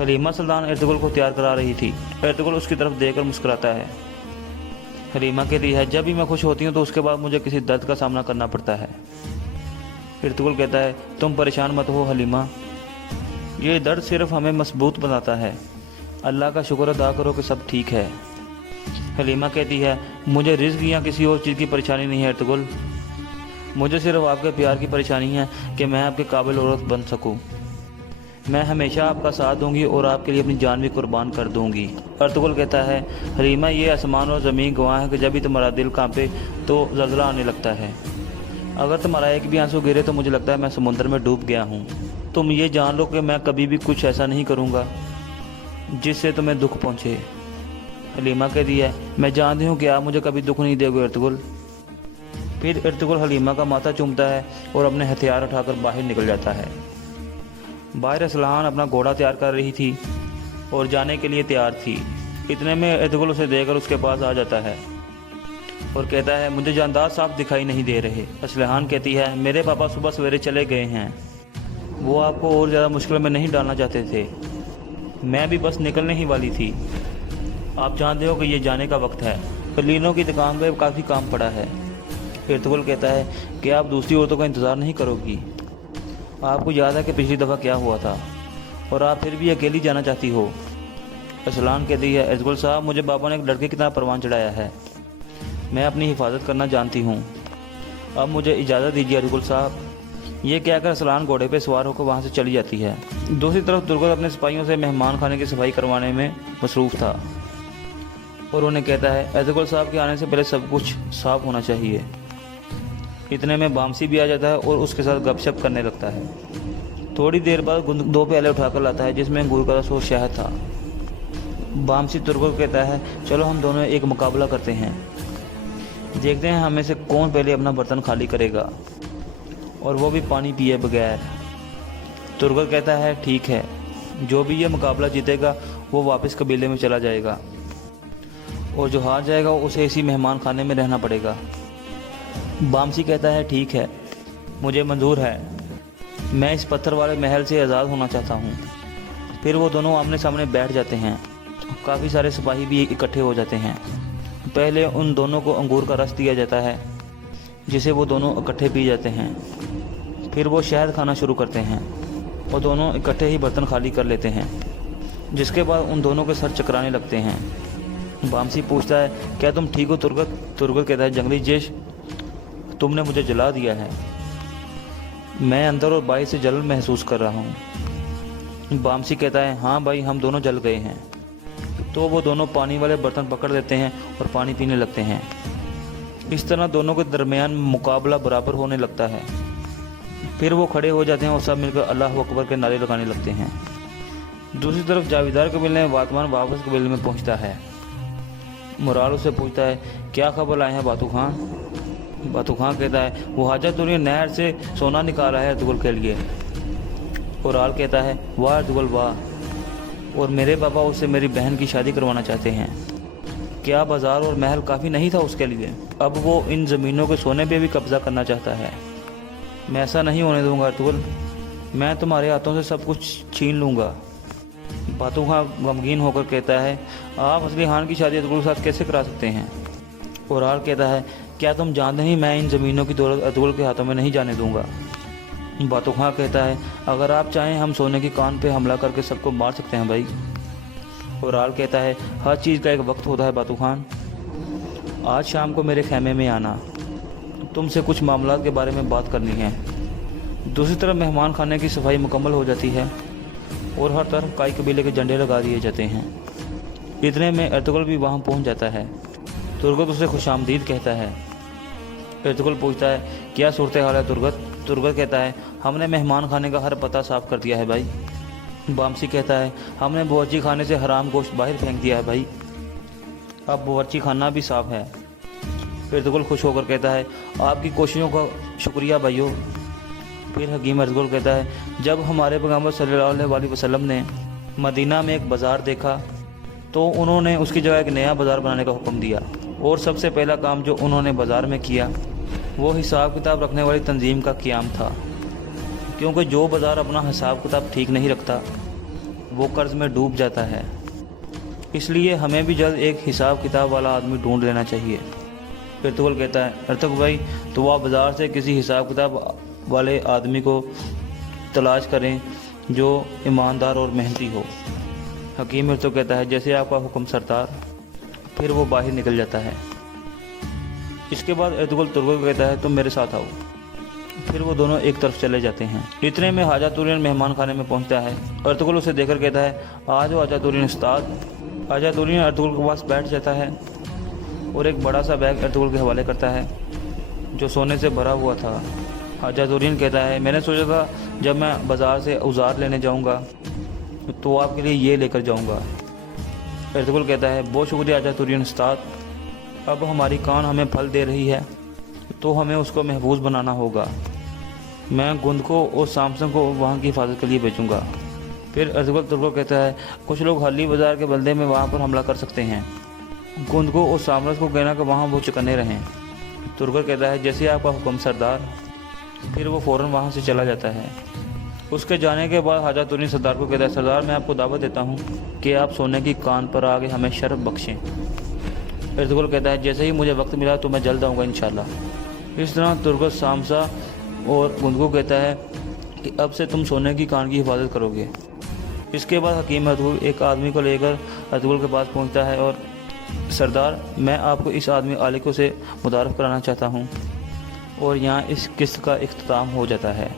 حلیمہ سلطان Ertugrul کو تیار کرا رہی تھی۔ ارطغرل اس کی طرف دیکھ کر مسکراتا ہے۔ حلیمہ کہتی ہے جب بھی میں خوش ہوتی ہوں تو اس کے بعد مجھے کسی درد کا سامنا کرنا پڑتا ہے۔ ارطغرل کہتا ہے تم پریشان مت ہو حلیمہ، یہ درد صرف ہمیں مضبوط بناتا ہے، اللہ کا شکر ادا کرو کہ سب ٹھیک ہے۔ حلیمہ کہتی ہے مجھے رزق یا کسی اور چیز کی پریشانی نہیں ہے ارطغرل، مجھے صرف آپ کے پیار کی پریشانی ہے کہ میں آپ کے قابل عورت بن سکوں۔ میں ہمیشہ آپ کا ساتھ دوں گی اور آپ کے لیے اپنی جان بھی قربان کر دوں گی۔ ارطغرل کہتا ہے حلیمہ یہ آسمان اور زمین گواہ ہے کہ جب بھی تمہارا دل کانپے تو زلزلہ آنے لگتا ہے، اگر تمہارا ایک بھی آنسو گرے تو مجھے لگتا ہے میں سمندر میں ڈوب گیا ہوں۔ تم یہ جان لو کہ میں کبھی بھی کچھ ایسا نہیں کروں گا جس سے تمہیں دکھ پہنچے۔ حلیمہ کہتی ہے میں جانتی ہوں کہ آپ مجھے کبھی دکھ نہیں دے گے ارطغرل۔ پھر ارطغرل حلیمہ کا ماتھا چومتا ہے اور اپنے ہتھیار اٹھا کر باہر نکل جاتا ہے۔ باہر اصلاحان اپنا گھوڑا تیار کر رہی تھی اور جانے کے لیے تیار تھی۔ اتنے میں ارطغرل اسے دیکھ کر اس کے پاس آ جاتا ہے اور کہتا ہے مجھے جاندار صاحب دکھائی نہیں دے رہے۔ اصلاحان کہتی ہے میرے پاپا صبح سویرے چلے گئے ہیں، وہ آپ کو اور زیادہ مشکل میں نہیں ڈالنا چاہتے تھے، میں بھی بس نکلنے ہی والی تھی، آپ جانتے ہو کہ یہ جانے کا وقت ہے، قلینوں کی دکان پہ کافی کام پڑا ہے۔ ارطغرل کہتا ہے کہ آپ دوسری عورتوں کا انتظار نہیں کرو گی، آپ کو یاد ہے کہ پچھلی دفعہ کیا ہوا تھا اور آپ پھر بھی اکیلی جانا چاہتی ہو۔ اصلاحان کہتی ہے ارطغرل صاحب مجھے بابا نے ایک لڑکے کی طرح پروان چڑھایا ہے، میں اپنی حفاظت کرنا جانتی ہوں، اب مجھے اجازت دیجیے ارطغرل صاحب۔ یہ کہہ کر اصلاحان گھوڑے پہ سوار ہو کر وہاں سے چلی جاتی ہے۔ دوسری طرف ترگت اپنے سپاہیوں سے مہمان خانے کی صفائی کروانے میں مصروف تھا اور انہیں کہتا ہے ارطغرل صاحب کے آنے سے پہلے سب کچھ صاف ہونا چاہیے۔ اتنے میں بامسی بھی آ جاتا ہے اور اس کے ساتھ گپ شپ کرنے لگتا ہے۔ تھوڑی دیر بعد 2 پیالے اٹھا کر لاتا ہے جس میں انگور کا رس اور شہد تھا۔ بامسی ترگت کہتا ہے چلو ہم دونوں ایک مقابلہ کرتے ہیں، دیکھتے ہیں ہمیں سے کون پہلے اپنا برتن خالی کرے گا اور وہ بھی پانی پیے بغیر۔ ترگت کہتا ہے ٹھیک ہے، جو بھی یہ مقابلہ جیتے گا وہ واپس قبیلے میں چلا جائے گا اور جو ہار جائے گا اسے اسی مہمان خانے میں رہنا پڑے گا۔ بامسی کہتا ہے ٹھیک ہے، مجھے منظور ہے، میں اس پتھر والے محل سے آزاد ہونا چاہتا ہوں۔ پھر وہ دونوں آمنے سامنے بیٹھ جاتے ہیں، کافی سارے سپاہی بھی اکٹھے ہو جاتے ہیں۔ پہلے ان دونوں کو انگور کا رس دیا جاتا ہے جسے وہ دونوں اکٹھے پی جاتے ہیں، پھر وہ شہد کھانا شروع کرتے ہیں اور دونوں اکٹھے ہی برتن خالی کر لیتے ہیں، جس کے بعد ان دونوں کے سر چکرانے لگتے ہیں۔ بامسی پوچھتا ہے کیا تم ٹھیک ہو ترگت؟ ترگت کہتا ہے جنگلی جیش، تم نے مجھے جلا دیا ہے، میں اندر اور باہر سے جلن محسوس کر رہا ہوں۔ بامسی کہتا ہے ہاں بھائی ہم دونوں جل گئے ہیں۔ تو وہ دونوں پانی والے برتن پکڑ لیتے ہیں اور پانی پینے لگتے ہیں۔ اس طرح دونوں کے درمیان مقابلہ برابر ہونے لگتا ہے۔ پھر وہ کھڑے ہو جاتے ہیں اور سب مل کر اللہ اکبر کے نعرے لگانے لگتے ہیں۔ دوسری طرف جاویدار قبیلے میں واتمان واپس قبیلے میں پہنچتا ہے۔ مرال اس سے پوچھتا ہے کیا خبر لائے ہیں باتو خان؟ باتو خان کہتا ہے وہ حاجت توری نہر سے سونا نکالا ہے ارطغرل کے لیے۔ مرال کہتا ہے واہ ارطغرل واہ، اور میرے پاپا اس سے میری بہن کی شادی کروانا چاہتے ہیں، کیا بازار اور محل کافی نہیں تھا اس کے لیے؟ اب وہ ان زمینوں کے سونے پہ بھی قبضہ کرنا چاہتا ہے۔ میں ایسا نہیں ہونے دوں گا ارطغرل، میں تمہارے ہاتھوں سے سب کچھ چھین لوں گا۔ باتو خان غمگین ہو کر کہتا ہے آپ اصلاحان کی شادی ارطغرل کے ساتھ کیسے کرا سکتے ہیں؟ مرال کہتا ہے کیا تم جانتے نہیں میں ان زمینوں کی دولت ارطغرل کے ہاتھوں میں نہیں جانے دوں گا۔ باتو خان کہتا ہے اگر آپ چاہیں ہم سونے کی کان پہ حملہ کر کے سب کو مار سکتے ہیں بھائی۔ مرال کہتا ہے ہر چیز کا ایک وقت ہوتا ہے باتو خان، آج شام کو میرے خیمے میں آنا، تم سے کچھ معاملات کے بارے میں بات کرنی ہے۔ دوسری طرف مہمان خانے کی صفائی مکمل ہو جاتی ہے اور ہر طرف کائی قبیلے کے جھنڈے لگا دیے جاتے ہیں۔ اتنے میں ارطغرل بھی وہاں پہنچ جاتا ہے۔ ترگت اسے خوش آمدید کہتا ہے۔ ارطغرل پوچھتا ہے کیا صورتحال ہے ترگت؟ ترگت کہتا ہے ہم نے مہمان خانے کا ہر پتہ صاف کر دیا ہے بھائی۔ بامسی کہتا ہے ہم نے باورچی خانے سے حرام گوشت باہر پھینک دیا ہے بھائی، اب باورچی خانہ بھی صاف ہے۔ ارطغرل خوش ہو کر کہتا ہے آپ کی کوششوں کا شکریہ بھائیو۔ پھر حکیم ارطغرل کہتا ہے جب ہمارے پیغمبر صلی اللہ علیہ وسلم نے مدینہ میں ایک بازار دیکھا تو انہوں نے اس کی جگہ ایک نیا بازار بنانے کا حکم دیا، اور سب سے پہلا کام جو انہوں نے بازار میں کیا وہ حساب کتاب رکھنے والی تنظیم کا قیام تھا، کیونکہ جو بازار اپنا حساب کتاب ٹھیک نہیں رکھتا وہ قرض میں ڈوب جاتا ہے۔ اس لیے ہمیں بھی جلد ایک حساب کتاب والا آدمی ڈھونڈ لینا چاہیے۔ ارطغرل کہتا ہے ارطغرل بھائی تو آپ بازار سے کسی حساب کتاب والے آدمی کو تلاش کریں جو ایماندار اور محنتی ہو۔ حکیم ارطغرل کہتا ہے جیسے آپ کا حکم سردار۔ پھر وہ باہر نکل جاتا ہے۔ اس کے بعد ارطغرل ترغل کو کہتا ہے تم میرے ساتھ آؤ۔ پھر وہ دونوں ایک طرف چلے جاتے ہیں۔ اتنے میں خواجہ طورین مہمان خانے میں پہنچتا ہے۔ ارطغرل اسے دیکھ کر کہتا ہے آج خواجہ طورین استاد۔ خواجہ طورین ارطغرل کے پاس بیٹھ جاتا ہے اور ایک بڑا سا بیگ ارطغرل کے حوالے کرتا ہے جو سونے سے بھرا ہوا تھا۔ خواجہ طورین کہتا ہے میں نے سوچا تھا جب میں بازار سے اوزار لینے جاؤں گا تو آپ کے لیے یہ لے کر جاؤں گا۔ ارطغرل کہتا ہے بہت شکریہ خواجہ طورین استاد، اب ہماری کان ہمیں پھل دے رہی ہے تو ہمیں اس کو محفوظ بنانا ہوگا۔ میں گند کو اور سامسن کو وہاں کی حفاظت کے لیے بھیجوں گا۔ پھر ارطغرل ترغل کہتا ہے کچھ لوگ حلی بازار کے بلدے میں وہاں پر حملہ کر سکتے ہیں، گند کو اور سامرس کو کہنا کہ وہاں وہ چکنے رہیں۔ ترغل کہتا ہے جیسے آپ کا حکم سردار۔ پھر وہ فوراً وہاں سے چلا جاتا ہے۔ اس کے جانے کے بعد خواجہ طورین سردار کو کہتا ہے سردار میں آپ کو دعوت دیتا ہوں کہ آپ سونے کی کان پر آگے ہمیں شرف بخشیں۔ ارطغرل کہتا ہے جیسے ہی مجھے وقت ملا تو میں جلد آؤں گا انشاءاللہ۔ اس طرح ترغل سامسا اور گند کو کہتا ہے کہ اب سے تم سونے کی کان کی حفاظت کرو گے۔ اس کے بعد حکیم ارطغرل ایک آدمی کو لے کر ارطغرل کے پاس پہنچتا ہے اور سردار میں آپ کو اس آدمی عالقوں سے متعارف کرانا چاہتا ہوں، اور یہاں اس قسط کا اختتام ہو جاتا ہے۔